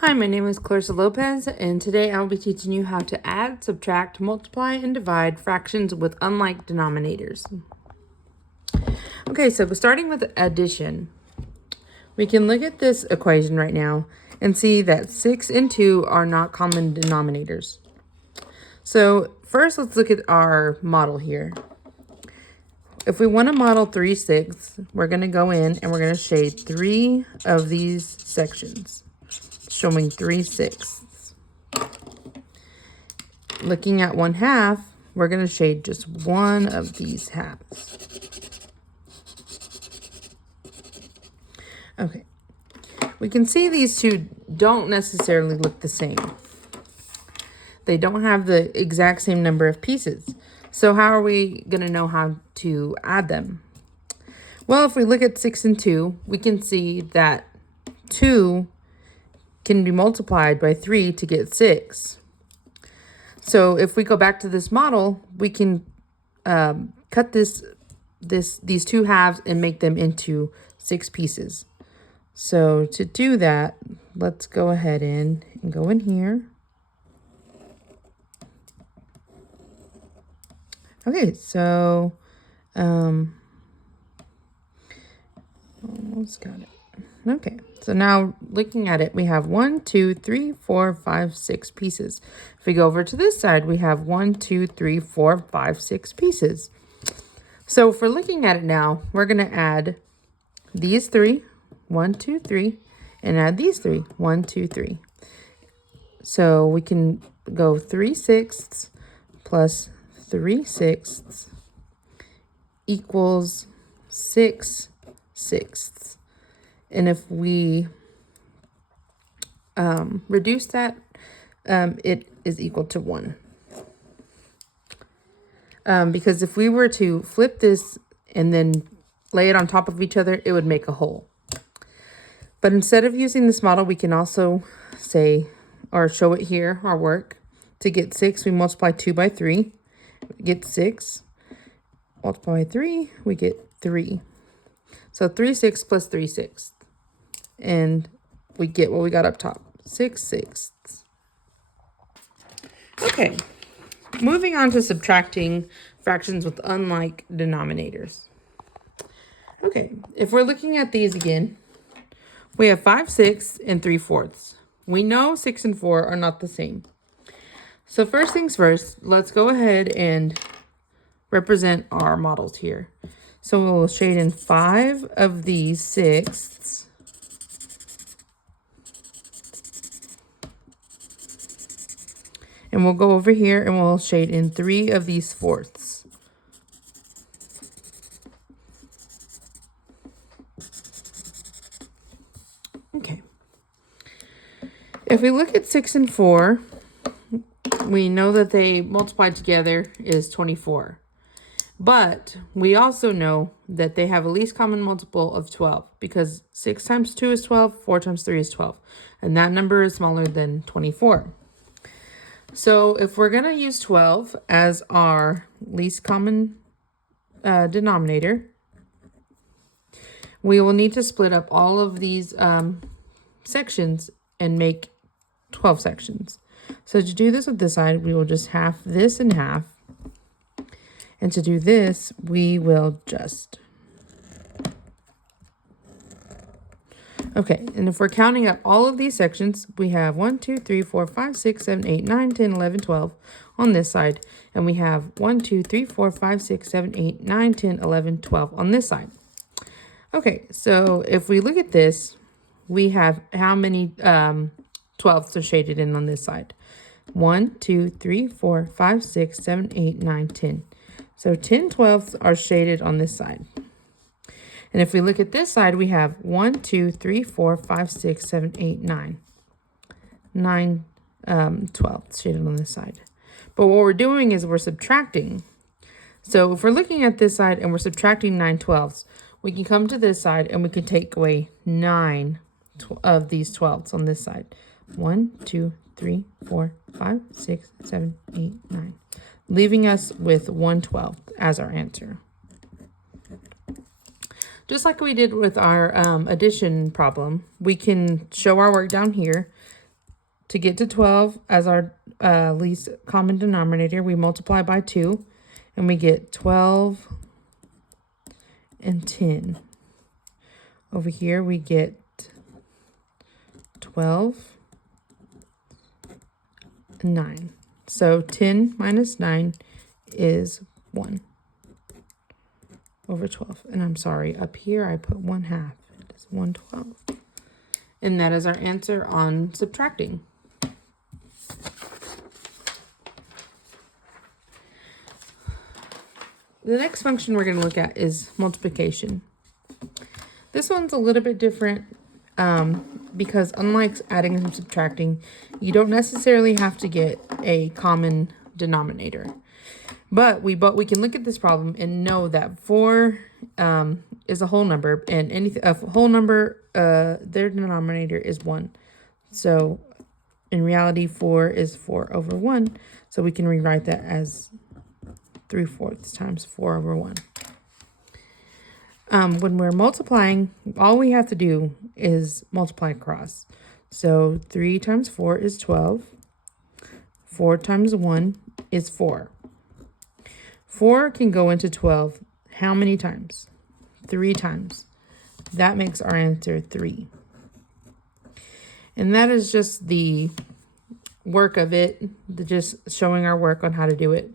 Hi, my name is Clarissa Lopez, and today I will be teaching you how to add, subtract, multiply, and divide fractions with unlike denominators. Okay, so starting with addition, we can look at this equation right now and see that 6 and 2 are not common denominators. So first, let's look at our model here. If we want to model 3/6, we're going to go in and we're going to shade 3 of these sections, showing 3/6. Looking at 1/2, we're going to shade just one of these halves. Okay, we can see these two don't necessarily look the same. They don't have the exact same number of pieces. So how are we going to know how to add them? Well, if we look at 6 and 2, we can see that 2 can be multiplied by 3 to get 6. So if we go back to this model, we can cut these two halves and make them into 6 pieces. So to do that, let's go ahead and go in here. Okay, so almost got it. Okay, so now looking at it, we have 1, 2, 3, 4, 5, 6 pieces. If we go over to this side, we have 1, 2, 3, 4, 5, 6 pieces. So if we're looking at it now, we're going to add these 3, 1, 2, 3, and add these 3, 1, 2, 3. So we can go 3/6 plus 3/6 equals 6/6. And if we reduce that, it is equal to 1. Because if we were to flip this and then lay it on top of each other, it would make a hole. But instead of using this model, we can also say, or show it here, our work. To get 6, we multiply 2 by 3, we get 6. Multiply by 3, we get 3. So 3/6 plus 3/6. And we get what we got up top, 6/6. Okay, moving on to subtracting fractions with unlike denominators. Okay, if we're looking at these again, we have 5/6 and 3/4. We know 6 and 4 are not the same. So first things first, let's go ahead and represent our models here. So we'll shade in 5 of these 6ths. And we'll go over here and we'll shade in 3 of these 4ths. Okay. If we look at 6 and 4, we know that they multiplied together is 24. But we also know that they have a least common multiple of 12 because 6 times 2 is 12, 4 times 3 is 12. And that number is smaller than 24. So if we're going to use 12 as our least common denominator, we will need to split up all of these sections and make 12 sections. So to do this with this side, we will just half this in half. And to do this, we will just... Okay, and if we're counting up all of these sections, we have 1, 2, 3, 4, 5, 6, 7, 8, 9, 10, 11, 12 on this side. And we have 1, 2, 3, 4, 5, 6, 7, 8, 9, 10, 11, 12 on this side. Okay, so if we look at this, we have how many 12ths are shaded in on this side? 1, 2, 3, 4, 5, 6, 7, 8, 9, 10. So 10 12ths are shaded on this side. And if we look at this side, we have 1, 2, 3, 4, 5, 6, 7, 8, 9. 9 12ths shaded on this side. But what we're doing is we're subtracting. So if we're looking at this side and we're subtracting 9 12ths, we can come to this side and we can take away 9 of these 12ths on this side. 1, 2, 3, 4, 5, 6, 7, 8, 9. Leaving us with 1/12 as our answer. Just like we did with our addition problem, we can show our work down here to get to 12 as our least common denominator, we multiply by 2, and we get 12 and 10. Over here, we get 12 and 9. So 10 minus 9 is 1 over 12. And I'm sorry, up here I put 1/2. It's 1/12. And that is our answer on subtracting. The next function we're going to look at is multiplication. This one's a little bit different because unlike adding and subtracting, you don't necessarily have to get a common denominator. But we can look at this problem and know that 4 is a whole number, and a whole number, their denominator is 1. So in reality, 4 is 4 over 1. So we can rewrite that as 3/4 times 4 over 1. When we're multiplying, all we have to do is multiply across. So 3 times 4 is 12. 4 times 1 is 4. 4 can go into 12 how many times? 3 times. That makes our answer 3. And that is just the work of it, just showing our work on how to do it.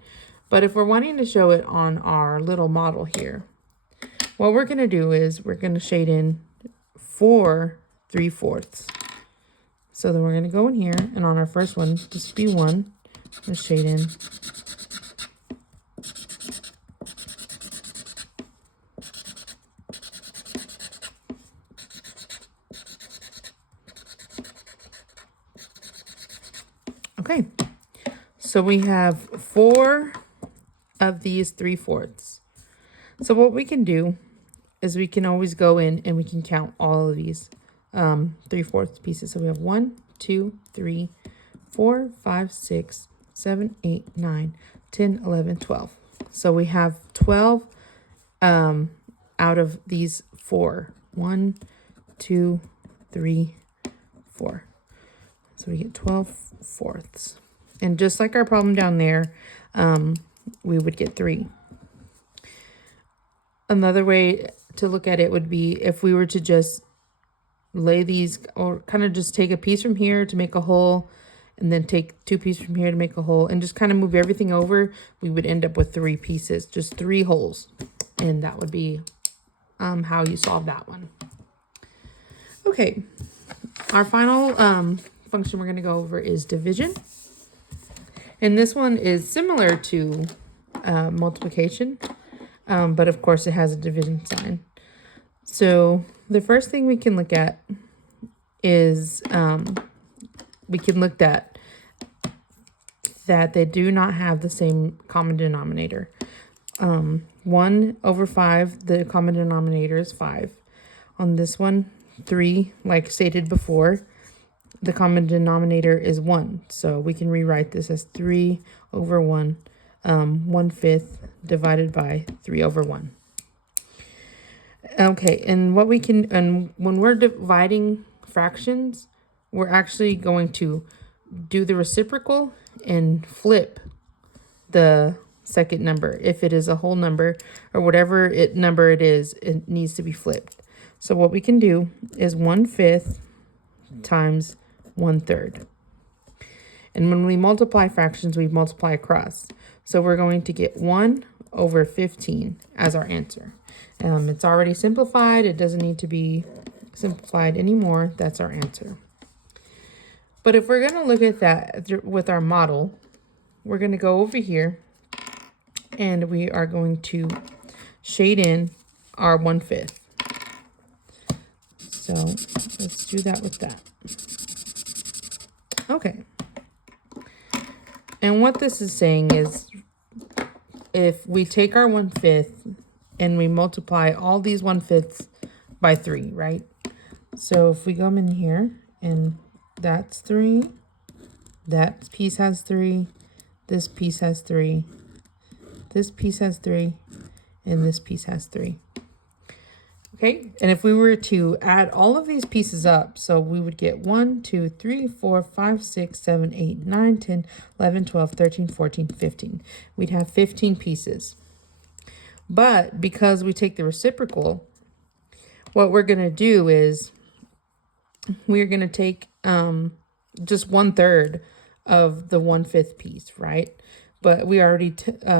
But if we're wanting to show it on our little model here, what we're going to do is we're going to shade in 4 3/4. So then we're going to go in here, and on our first one, just be 1, let's shade in. Okay, so we have 4 of these 3/4. So what we can do is we can always go in and we can count all of these 3/4 pieces. So we have 1, 2, 3, 4, 5, 6, 7, 8, 9, 10, 11, 12. So we have 12 out of these 4. 1, 2, 3, 4. So we get 12/4. And just like our problem down there, we would get 3. Another way to look at it would be if we were to just lay these, or kind of just take a piece from here to make a hole, and then take 2 pieces from here to make a hole, and just kind of move everything over, we would end up with 3 pieces, just 3 holes. And that would be how you solve that one. Okay, our final function we're going to go over is division. And this one is similar to multiplication, but of course it has a division sign. So the first thing we can look at is we can look at that they do not have the same common denominator. 1 over 5, the common denominator is 5. On this one, 3, like stated before, the common denominator is 1. So we can rewrite this as 3 over 1, 1/5 divided by 3 over 1. Okay, and when we're dividing fractions, we're actually going to do the reciprocal and flip the second number. If it is a whole number or whatever number it is, it needs to be flipped. So what we can do is 1/5 times 1/3. And when we multiply fractions, we multiply across. So we're going to get 1 over 15 as our answer. It's already simplified. It doesn't need to be simplified anymore. That's our answer. But if we're going to look at that with our model, we're going to go over here and we are going to shade in our 1/5. So let's do that with that. Okay. And what this is saying is if we take our 1/5 and we multiply all these 1/5 by 3, right? So if we come in here and that's 3, that piece has 3, this piece has 3, this piece has 3, and this piece has 3. Okay, and if we were to add all of these pieces up, so we would get 1, 2, 3, 4, 5, 6, 7, 8, 9, 10, 11, 12, 13, 14, 15. We'd have 15 pieces. But because we take the reciprocal, what we're going to do is we're going to take just 1/3 of the 1/5 piece, right? But we already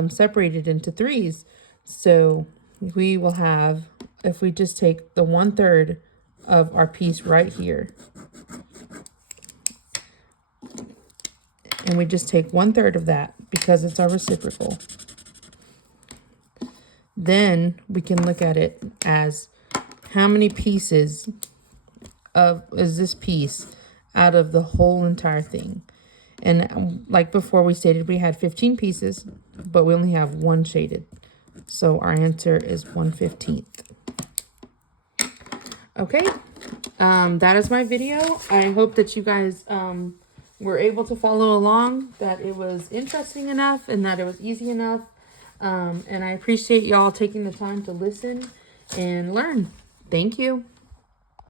separated into threes. So we will have, if we just take the 1/3 of our piece right here, and we just take 1/3 of that because it's our reciprocal, then we can look at it as how many pieces is this piece out of the whole entire thing. And like before we stated, we had 15 pieces, but we only have one shaded. So our answer is 1/15. Okay, that is my video. I hope that you guys were able to follow along, that it was interesting enough and that it was easy enough. And I appreciate y'all taking the time to listen and learn. Thank you.